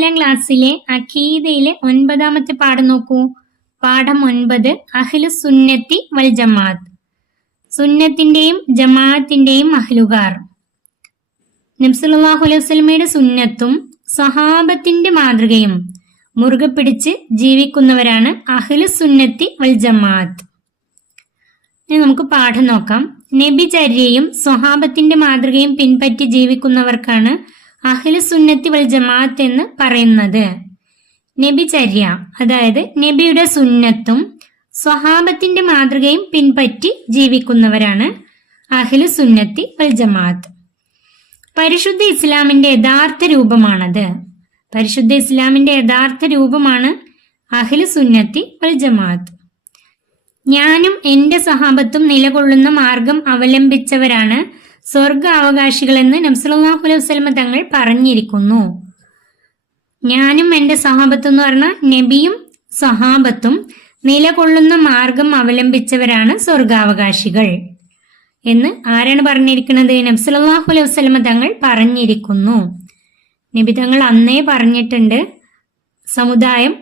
4ാം ക്ലാസ്സിലെ അഖീദയിലെ 9ാമത്തെ പാഠം നോക്കൂ. പാഠം 9 അഹ്ലു സുന്നത്തി വൽ ജമാഅത്ത്. സുന്നത്തിന്റെയും ജമാഅത്തിന്റെയും അഹ്ലുകാർ. നബി സല്ലല്ലാഹു അലൈഹി വസല്ലമയുടെ സുന്നത്തും സ്വഹാബത്തിന്റെ മാതൃകയും മുറുകെ പിടിച്ച് ജീവിക്കുന്നവരാണ് അഹ്ലു സുന്നത്തി വൽ ജമാഅത്ത്. ഇനി നമുക്ക് പാഠം നോക്കാം. നബിചര്യയും സ്വഹാബത്തിന്റെ മാതൃകയും പിൻപറ്റി ജീവിക്കുന്നവർക്കാണ് അഹ്ലു സുന്നത്തി വൽ ജമാഅത്ത് എന്ന് പറയുന്നത്. നബിചര്യ അതായത് നബിയുടെ സുന്നത്തും സ്വഹാബത്തിന്റെ മാതൃകയും പിൻപറ്റി ജീവിക്കുന്നവരാണ് അഹ്ലു സുന്നത്തി വൽ ജമാഅത്ത്. പരിശുദ്ധ ഇസ്ലാമിന്റെ യഥാർത്ഥ രൂപമാണത്. പരിശുദ്ധ ഇസ്ലാമിന്റെ യഥാർത്ഥ രൂപമാണ് അഹ്ലു സുന്നത്തി വൽ ജമാഅത്ത്. ഞാനും എന്റെ സഹാബത്തും നിലകൊള്ളുന്ന മാർഗം അവലംബിച്ചവരാണ് സ്വർഗ അവകാശികളെന്ന് നബി സല്ലല്ലാഹു അലൈഹി വസല്ലമ തങ്ങൾ പറഞ്ഞിരിക്കുന്നു. ഞാനും എന്റെ സഹാബത്തും എന്ന് പറഞ്ഞാൽ നബിയും സഹാബത്തും നിലകൊള്ളുന്ന മാർഗം അവലംബിച്ചവരാണ് സ്വർഗാവകാശികൾ എന്ന് ആരാണ് പറഞ്ഞിരിക്കുന്നത്? നബി സല്ലല്ലാഹു അലൈഹി വസല്ലമ തങ്ങൾ പറഞ്ഞിരിക്കുന്നു. നബി തങ്ങൾ അന്നേ പറഞ്ഞിട്ടുണ്ട്, സമുദായം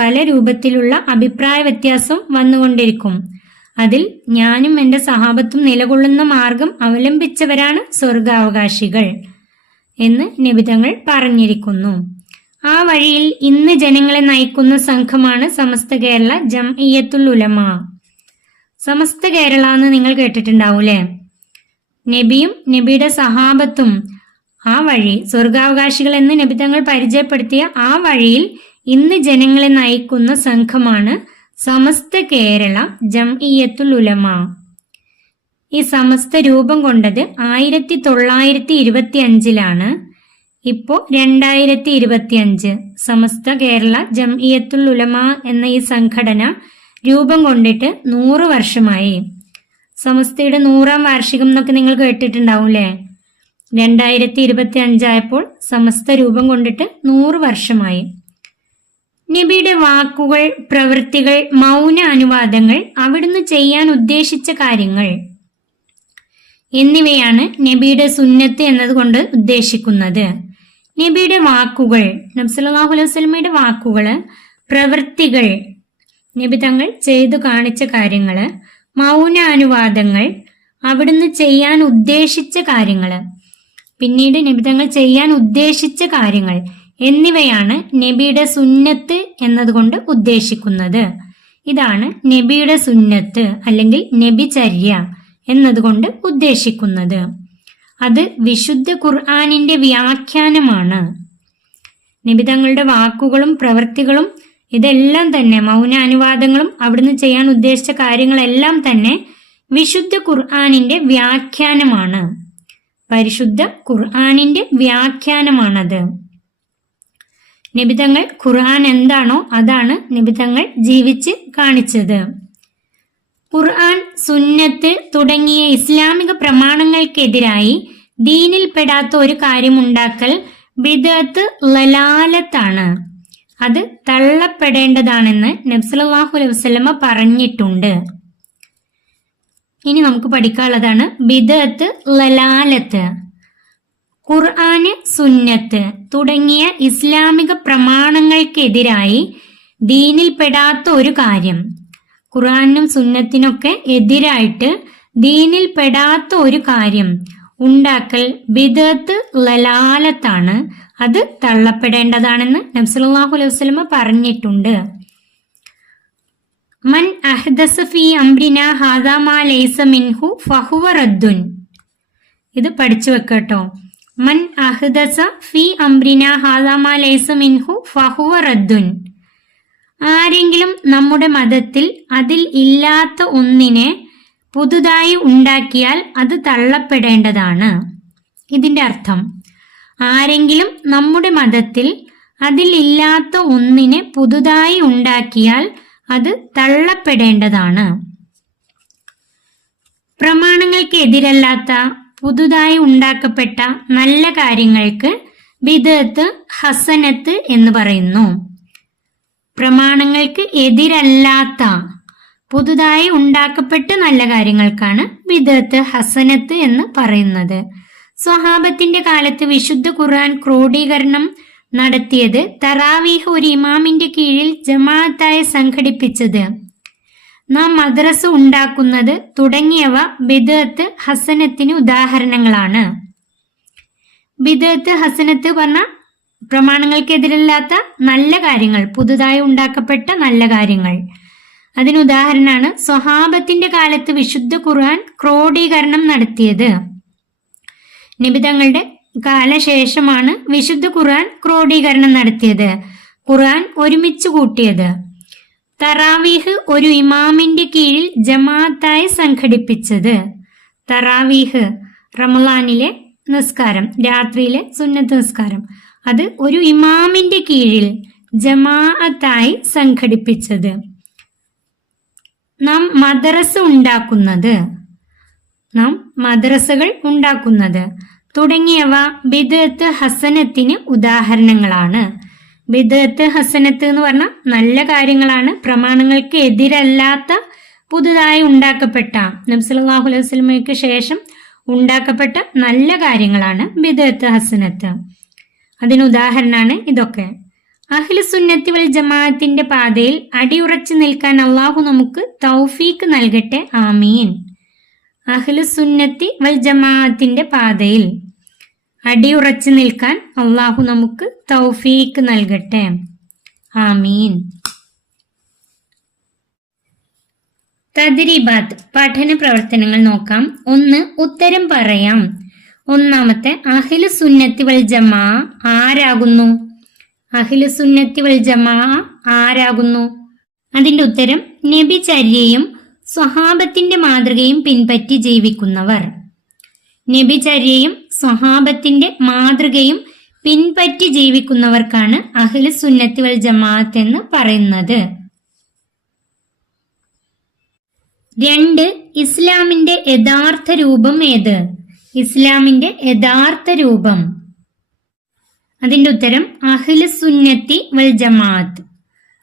പല രൂപത്തിലുള്ള അഭിപ്രായ വ്യത്യാസം വന്നുകൊണ്ടിരിക്കും. അതിൽ ഞാനും എന്റെ സഹാബത്തും നിലകൊള്ളുന്ന മാർഗം അവലംബിച്ചവരാണ് സ്വർഗാവകാശികൾ എന്ന് നബി തങ്ങൾ പറഞ്ഞിരിക്കുന്നു. ആ വഴിയിൽ ഇന്ന് ജനങ്ങളെ നയിക്കുന്ന സംഘമാണ് സമസ്ത കേരള ജംഇയ്യത്തുൽ ഉലമ. സമസ്ത കേരള എന്ന് നിങ്ങൾ കേട്ടിട്ടുണ്ടാവൂലേ? നബിയും നബിയുടെ സഹാബത്തും ആ വഴി സ്വർഗാവകാശികൾ എന്ന് നബി തങ്ങൾ പരിചയപ്പെടുത്തിയ ആ വഴിയിൽ ഇന്ന് ജനങ്ങളെ നയിക്കുന്ന സംഘമാണ് സമസ്ത കേരള ജംഇയ്യത്തുൽ ഉലമ. ഈ സമസ്ത രൂപം കൊണ്ടത് 1925 ഇപ്പോ 2025. സമസ്ത കേരള ജംഇയ്യത്തുൽ ഉലമ എന്ന ഈ സംഘടന രൂപം കൊണ്ടിട്ട് 100 വർഷമായി. സമസ്തയുടെ 100ാം വാർഷികം എന്നൊക്കെ നിങ്ങൾ കേട്ടിട്ടുണ്ടാവൂലേ? 2025 ആയപ്പോൾ സമസ്ത രൂപം കൊണ്ടിട്ട് 100 വർഷമായി. നബിയുടെ വാക്കുകൾ, പ്രവൃത്തികൾ, മൗന അനുവാദങ്ങൾ, അവിടുന്ന് ചെയ്യാൻ ഉദ്ദേശിച്ച കാര്യങ്ങൾ എന്നിവയാണ് നബിയുടെ സുന്നത്ത് എന്നതുകൊണ്ട് ഉദ്ദേശിക്കുന്നത്. നബിയുടെ വാക്കുകൾ, നബി സല്ലല്ലാഹു അലൈഹി വസല്ലമയുടെ വാക്കുകള്, പ്രവൃത്തികൾ, നബി തങ്ങൾ ചെയ്തു കാണിച്ച കാര്യങ്ങള്, മൗന അനുവാദങ്ങൾ, അവിടുന്ന് ചെയ്യാൻ ഉദ്ദേശിച്ച കാര്യങ്ങള്, പിന്നീട് നബി തങ്ങൾ ചെയ്യാൻ ഉദ്ദേശിച്ച കാര്യങ്ങൾ എന്നിവയാണ് നബിയുടെ സുന്നത്ത് എന്നതുകൊണ്ട് ഉദ്ദേശിക്കുന്നത്. ഇതാണ് നബിയുടെ സുന്നത്ത് അല്ലെങ്കിൽ നബിചര്യ എന്നതുകൊണ്ട് ഉദ്ദേശിക്കുന്നത്. അത് വിശുദ്ധ ഖുർആനിന്റെ വ്യാഖ്യാനമാണ്. നബി തങ്ങളുടെ വാക്കുകളും പ്രവൃത്തികളും ഇതെല്ലാം തന്നെ, മൗന അനുവാദങ്ങളും അവിടുന്ന് ചെയ്യാൻ ഉദ്ദേശിച്ച കാര്യങ്ങളെല്ലാം തന്നെ വിശുദ്ധ ഖുർആനിന്റെ വ്യാഖ്യാനമാണ്. പരിശുദ്ധ ഖുർആനിന്റെ വ്യാഖ്യാനമാണത്. നബിതങ്ങൾ ഖുർആൻ എന്താണോ അതാണ് നബിതങ്ങൾ ജീവിച്ച് കാണിച്ചത്. ഖുർആൻ, സുന്നത്ത് തുടങ്ങിയ ഇസ്ലാമിക പ്രമാണങ്ങൾക്കെതിരായി ദീനിൽ പെടാത്ത ഒരു കാര്യം ഉണ്ടാക്കൽ ബിദ്അത്ത് ലലാലത്താണ്. അത് തള്ളപ്പെടേണ്ടതാണെന്ന് നബി സല്ലല്ലാഹു അലൈഹി വസല്ലമ പറഞ്ഞിട്ടുണ്ട്. ഇനി നമുക്ക് പഠിക്കാനുള്ളതാണ് ബിദ്അത്ത് ലലാലത്ത്. ഖുർആന്, സുന്നത്ത് തുടങ്ങിയ ഇസ്ലാമിക പ്രമാണങ്ങൾക്കെതിരായി ദീനിൽ പെടാത്ത ഒരു കാര്യം, ഖുർആനും സുന്നത്തിനൊക്കെ എതിരായിട്ട് ദീനിൽ പെടാത്ത ഒരു കാര്യം ഉണ്ടാക്കൽ ബിദ്അത്ത് ലലാലത്താണ്. അത് തള്ളപ്പെടേണ്ടതാണെന്ന് നബി സല്ലല്ലാഹു അലൈഹി വസല്ലമ പറഞ്ഞിട്ടുണ്ട്. മൻ അഹ്ദസ ഫീ അംരിനാ ഹാദാ മാ ലൈസ മിൻഹു ഫഹുവ റദ്ദുൻ. ഇത് പഠിച്ചു വെക്കട്ടോ. മൻ അഹ്ദസ ഫീ അംരിനാ ഹാദാ മാ ലൈസ മിൻഹു ഫഹുവ റദ്ദുൻ. ആരെങ്കിലും നമ്മുടെ മതത്തിൽ അതിൽ ഇല്ലാത്ത ഒന്നിനെ പുതുതായി ഉണ്ടാക്കിയാൽ അത് തള്ളപ്പെടേണ്ടതാണ്. ഇതിന്റെ അർത്ഥം, ആരെങ്കിലും നമ്മുടെ മതത്തിൽ അതിൽ ഇല്ലാത്ത ഒന്നിനെ പുതുതായി ഉണ്ടാക്കിയാൽ അത് തള്ളപ്പെടേണ്ടതാണ്. പ്രമാണങ്ങൾക്ക് എതിരല്ലാത്ത പുതുതായി ഉണ്ടാക്കപ്പെട്ട നല്ല കാര്യങ്ങൾക്ക് ബിദ്അത്ത് ഹസനത്ത് എന്ന് പറയുന്നു. പ്രമാണങ്ങൾക്ക് എതിരല്ലാത്ത പുതുതായി ഉണ്ടാക്കപ്പെട്ട നല്ല കാര്യങ്ങൾക്കാണ് ബിദ്അത്ത് ഹസനത്ത് എന്ന് പറയുന്നത്. സ്വഹാബത്തിന്റെ കാലത്ത് വിശുദ്ധ ഖുർആൻ ക്രോഡീകരണം നടത്തിയത്, തറാവീഹ് ഒരു ഇമാമിന്റെ കീഴിൽ ജമാഅത്തായി സംഘടിപ്പിച്ചത്, നാം മദ്രസ ഉണ്ടാക്കുന്നത് തുടങ്ങിയവ ബിദ്അത്ത് ഹസനത്തിന് ഉദാഹരണങ്ങളാണ്. ബിദ്അത്ത് ഹസനത്ത് പറഞ്ഞ പ്രമാണങ്ങൾക്കെതിരല്ലാത്ത നല്ല കാര്യങ്ങൾ, പുതുതായി ഉണ്ടാക്കപ്പെട്ട നല്ല കാര്യങ്ങൾ. അതിനുദാഹരണമാണ് സ്വഹാബത്തിന്റെ കാലത്ത് വിശുദ്ധ ഖുർആൻ ക്രോഡീകരണം നടത്തിയത്. നബി തങ്ങളുടെ കാലശേഷമാണ് വിശുദ്ധ ഖുർആൻ ക്രോഡീകരണം നടത്തിയത്, ഖുർആൻ ഒരുമിച്ച് കൂട്ടിയത്. തറാവീഹ് ഒരു ഇമാമിന്റെ കീഴിൽ ജമാഅത്തായി സംഘടിപ്പിച്ചത്. തറാവീഹ് റമളാനിലെ നിസ്കാരം, രാത്രിയിലെ സുന്നത്ത് നിസ്കാരം, അത് ഒരു ഇമാമിന്റെ കീഴിൽ ജമാഅത്തായി സംഘടിപ്പിച്ചത്. നാം മദ്രസകൾ ഉണ്ടാക്കുന്നത് തുടങ്ങിയവ ബിദ്അത്ത് ഹസനത്തിന് ഉദാഹരണങ്ങളാണ്. ബിദ്അത്ത് ഹസനത്ത് എന്ന് പറഞ്ഞാൽ നല്ല കാര്യങ്ങളാണ്, പ്രമാണങ്ങൾക്ക് എതിരല്ലാത്ത പുതുതായി ഉണ്ടാക്കപ്പെട്ട, നബി സല്ലല്ലാഹു അലൈഹി വസല്ലമയ്ക്ക് ശേഷം ഉണ്ടാക്കപ്പെട്ട നല്ല കാര്യങ്ങളാണ് ബിദ്അത്ത് ഹസനത്ത്. അതിനുദാഹരണമാണ് ഇതൊക്കെ. അഹ്ലുസുന്നത്തി വൽ ജമാഅത്തിന്റെ പാതയിൽ അടിയുറച്ചു നിൽക്കാൻ അള്ളാഹു നമുക്ക് തൗഫീക്ക് നൽകട്ടെ, ആമീൻ. അഹ്ലുസുന്നത്തി വൽ ജമാഅത്തിന്റെ പാതയിൽ അടിയുറച്ചു നിൽക്കാൻ അള്ളാഹു നമുക്ക് തൗഫീക്ക് നൽകട്ടെ, ആമീൻ. തദ്രീബാത്ത് പഠന പ്രവർത്തനങ്ങൾ നോക്കാം. 1. ഉത്തരം പറയാം. ഒന്നാമത്തെ, അഹ്ലുസുന്നത്തി വൽ ജമാ ആരാകുന്നു? അഹ്ലുസുന്നത്തി വൽ ജമാ ആരാകുന്നു? അതിന്റെ ഉത്തരം നബിചര്യയും സ്വഹാബത്തിന്റെ മാതൃകയും പിൻപറ്റി ജീവിക്കുന്നവർ. നബിചര്യയും സ്വഹാബത്തിന്റെ മാതൃകയും പിൻപറ്റി ജീവിക്കുന്നവർക്കാണ് അഹ്ലുസുന്നത്തി വൽ ജമാഅത്ത് എന്ന് പറയുന്നത്. 2. ഇസ്ലാമിന്റെ യഥാർത്ഥ രൂപം ഏത്? ഇസ്ലാമിന്റെ യഥാർത്ഥ രൂപം. അതിന്റെ ഉത്തരം അഹ്ലുസുന്നത്തി വൽ ജമാഅത്ത്.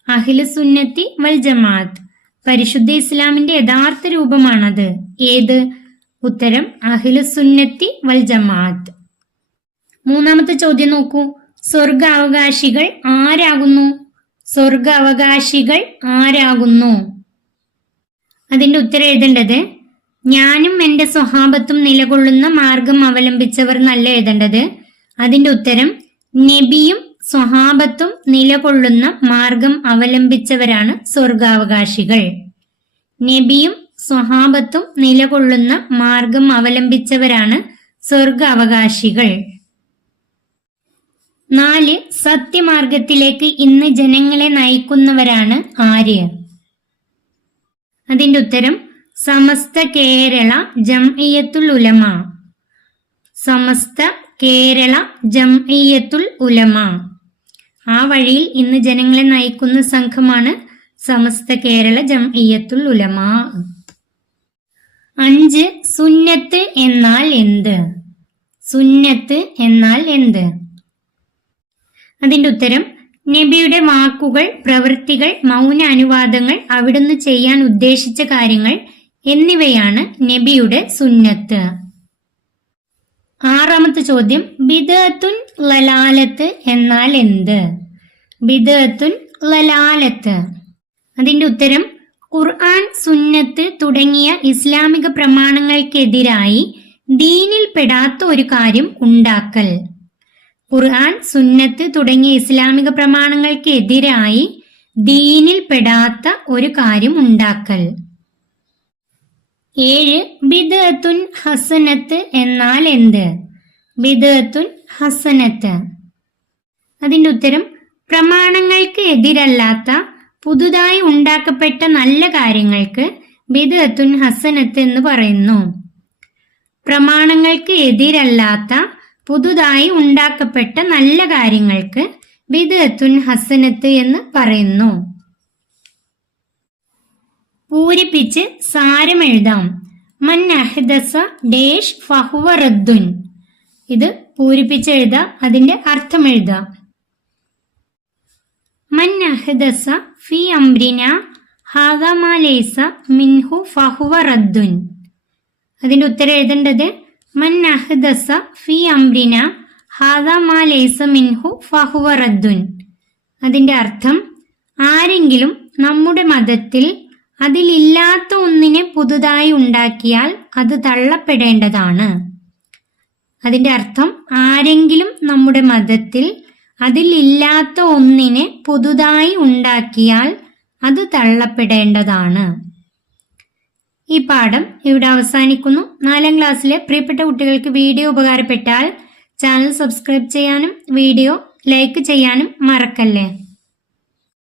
അഹ്ലുസുന്നത്തി വൽ ജമാഅത്ത് പരിശുദ്ധ ഇസ്ലാമിന്റെ യഥാർത്ഥ രൂപമാണത്. ഏത്? ഉത്തരം അഹ്ലുസുന്നത്തി വൽ ജമാഅത്ത്. 3ാമത്തെ ചോദ്യം നോക്കൂ. സ്വർഗാവകാശികൾ ആരാകുന്നു? സ്വർഗാവകാശികൾ ആരാകുന്നു? അതിന്റെ ഉത്തരം എഴുതേണ്ടത് ഞാനും എന്റെ സ്വഹാബത്തും നിലകൊള്ളുന്ന മാർഗം അവലംബിച്ചവർ എന്നല്ല എഴുതേണ്ടത്. അതിന്റെ ഉത്തരം നബിയും സ്വഹാബത്തും നിലകൊള്ളുന്ന മാർഗം അവലംബിച്ചവരാണ് സ്വർഗാവകാശികൾ. നബിയും സ്വഹാബത്തും നിലകൊള്ളുന്ന മാർഗം അവലംബിച്ചവരാണ് സ്വർഗാവകാശികൾ. 4. സത്യമാർഗത്തിലേക്ക് ഇന്ന് ജനങ്ങളെ നയിക്കുന്നവരാണ് ആര്? അതിന്റെ ഉത്തരം സമസ്ത കേരള ജംഇയ്യത്തുൽ ഉലമ. സമസ്ത കേരള ജംഇയ്യത്തുൽ ഉലമ. ആ വഴിയിൽ ഇന്ന് ജനങ്ങളെ നയിക്കുന്ന സംഘമാണ് സമസ്ത കേരള ജംഇയ്യത്തുൽ ഉലമ. 5. സുന്നത്ത് എന്നാൽ എന്ത്? സുന്നത്ത് എന്നാൽ എന്ത്? അതിന്റെ ഉത്തരം നബിയുടെ വാക്കുകൾ, പ്രവൃത്തികൾ, മൗന അനുവാദങ്ങൾ, അവിടുന്ന് ചെയ്യാൻ ഉദ്ദേശിച്ച കാര്യങ്ങൾ എന്നിവയാണ് നബിയുടെ സുന്നത്ത്. 6ാമത്തെ ചോദ്യം, ബിദ്അത്തുൻ ലലാലത്ത് എന്നാൽ എന്ത്? ബിദ്അത്തുൻ ലലാലത്ത്. അതിന്റെ ഉത്തരം ഖുർആൻ, സുന്നത്ത് തുടങ്ങിയ ഇസ്ലാമിക പ്രമാണങ്ങൾക്കെതിരായി ദീനിൽ പെടാത്ത ഒരു കാര്യം ഉണ്ടാക്കൽ. ഖുർആൻ, സുന്നത്ത് തുടങ്ങിയ ഇസ്ലാമിക പ്രമാണങ്ങൾക്കെതിരായി ദീനിൽ പെടാത്ത ഒരു കാര്യം ഉണ്ടാക്കൽ. 7. ബിദ്അത്തുൻ ഹസനത്ത് എന്നാൽ എന്ത്? ബിദ്അത്തുൻ ഹസനത്ത്. അതിന്റെ ഉത്തരം പ്രമാണങ്ങൾക്ക് എതിരല്ലാത്ത പുതുതായി ഉണ്ടാക്കപ്പെട്ട നല്ല കാര്യങ്ങൾക്ക് ബിദ്അത്തുൻ ഹസനത്ത് എന്ന് പറയുന്നു. പ്രമാണങ്ങൾക്ക് എതിരല്ലാത്ത പുതുതായി ഉണ്ടാക്കപ്പെട്ട നല്ല കാര്യങ്ങൾക്ക് ബിദ്അത്തുൻ ഹസനത്ത് എന്ന് പറയുന്നു. പൂരിപ്പിച്ച് സാരമെഴുതാം. മൻ അഹ്ദസ ഡേഷ് ഫഹുവ റദ്ദുൻ. ഇത് പൂരിപ്പിച്ച് എഴുതാം, അതിന്റെ അർത്ഥം എഴുതാം. മൻ അഹ്ദസ ഫി അംരിന ഹാദാ മാ ലൈസ മിൻഹു ഫഹുവ റദ്ദുൻ. അതിന്റെ ഉത്തരം എഴുതേണ്ടത് മൻ അഹ്ദസ ഫി അംരിന ഹാദാ മാ ലൈസ മിൻഹു ഫഹുവ റദ്ദുൻ. അതിന്റെ അർത്ഥം ആരെങ്കിലും നമ്മുടെ മതത്തിൽ അതിലില്ലാത്ത ഒന്നിനെ പുതുതായി ഉണ്ടാക്കിയാൽ അത് തള്ളപ്പെടേണ്ടതാണ്. അതിന്റെ അർത്ഥം ആരെങ്കിലും നമ്മുടെ മതത്തിൽ അതിലില്ലാത്ത ഒന്നിനെ പുതുതായി ഉണ്ടാക്കിയാൽ അത് തള്ളപ്പെടേണ്ടതാണ്. ഈ പാഠം ഇവിടെ അവസാനിക്കുന്നു. 4ാം ക്ലാസ്സിലെ പ്രിയപ്പെട്ട കുട്ടികൾക്ക് വീഡിയോ ഉപകാരപ്പെട്ടാൽ ചാനൽ സബ്സ്ക്രൈബ് ചെയ്യാനും വീഡിയോ ലൈക്ക് ചെയ്യാനും മറക്കല്ലേ.